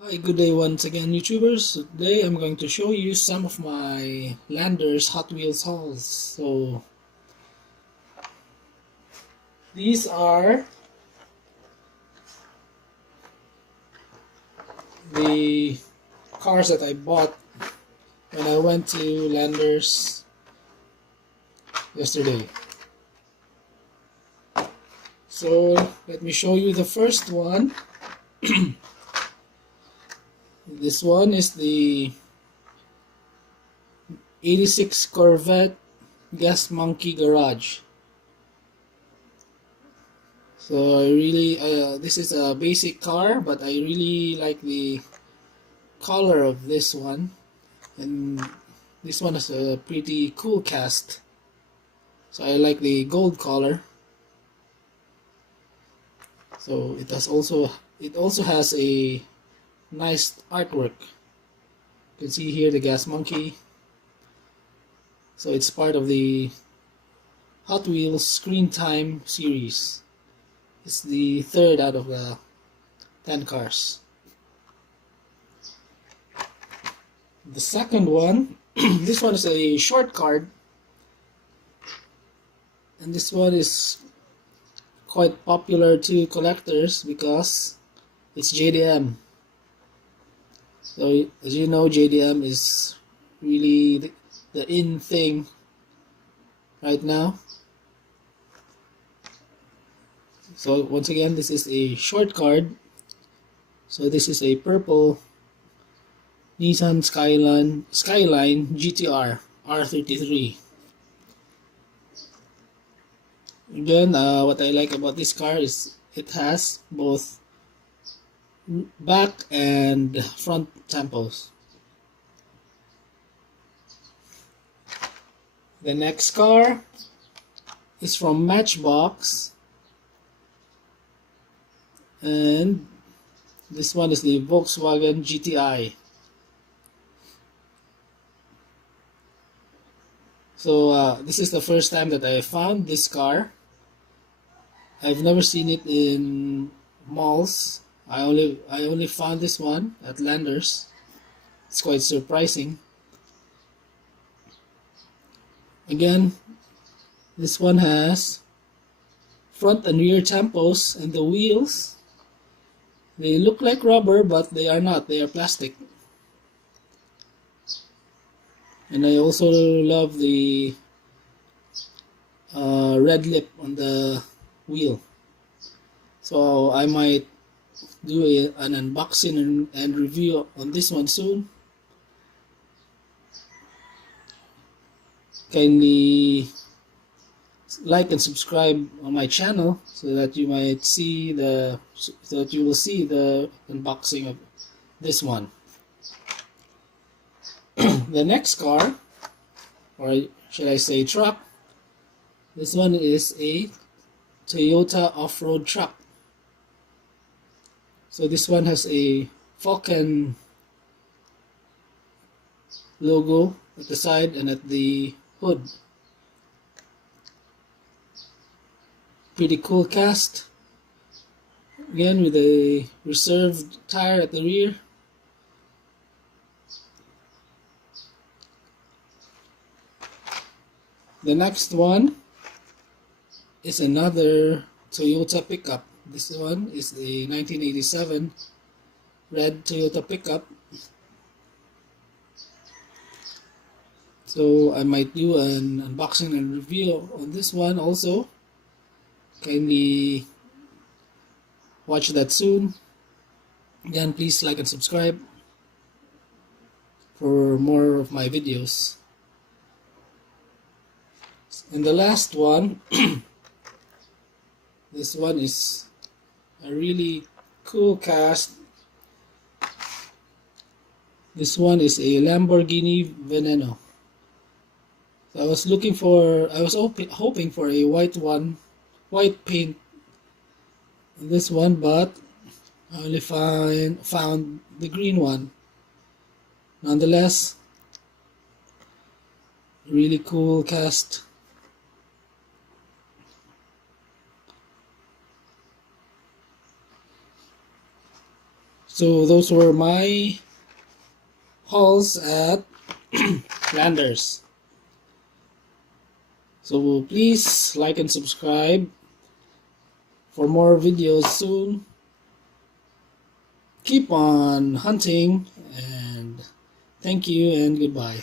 Hi, good day once again, YouTubers. So today I'm going to show you some of my Landers Hot Wheels hauls. So these are the cars that I bought when I went to Landers yesterday. So let me show you the first one. This one is the 86 Corvette Gas Monkey Garage. So this is a basic car, but I really like the color of this one, and this one is a pretty cool cast. So I like the gold color. So it also has a nice artwork. You can see here the gas monkey. So it's part of the Hot Wheels Screen Time series. It's the third out of the 10 cars. The second one, this one is a short card, and this one is quite popular to collectors because it's JDM. So as you know, JDM is really the in thing right now. So once again, this is a short card. So this is a purple Nissan Skyline GTR R33. Again, what I like about this car is it has both back and front tempos. The next car is from Matchbox, and this one is the Volkswagen GTI. So this is the first time that I found this car. I've never seen it in malls. I only found this one at Landers. It's quite surprising. Again, this one has front and rear tempos, and the wheels, they look like rubber, but they are not. They are plastic. And I also love the red lip on the wheel. So I might do an unboxing and review on this one soon. Kindly like and subscribe on my channel so that you will see the unboxing of this one. The next car, or should I say truck, this one is a Toyota off-road truck. So this one has a Falcon logo at the side and at the hood. Pretty cool cast. Again, with a reserved tire at the rear. The next one is another Toyota pickup. This one is the 1987 red Toyota pickup. So I might do an unboxing and review on this one also. Kindly watch that soon. Again, please like and subscribe for more of my videos. And the last one, this one is a really cool cast. This one is a Lamborghini Veneno. So I was hoping for a white paint on this one, but I only found the green one. Nonetheless, really cool cast. So those were my hauls at Landers. So please like and subscribe for more videos soon. Keep on hunting, and thank you and goodbye.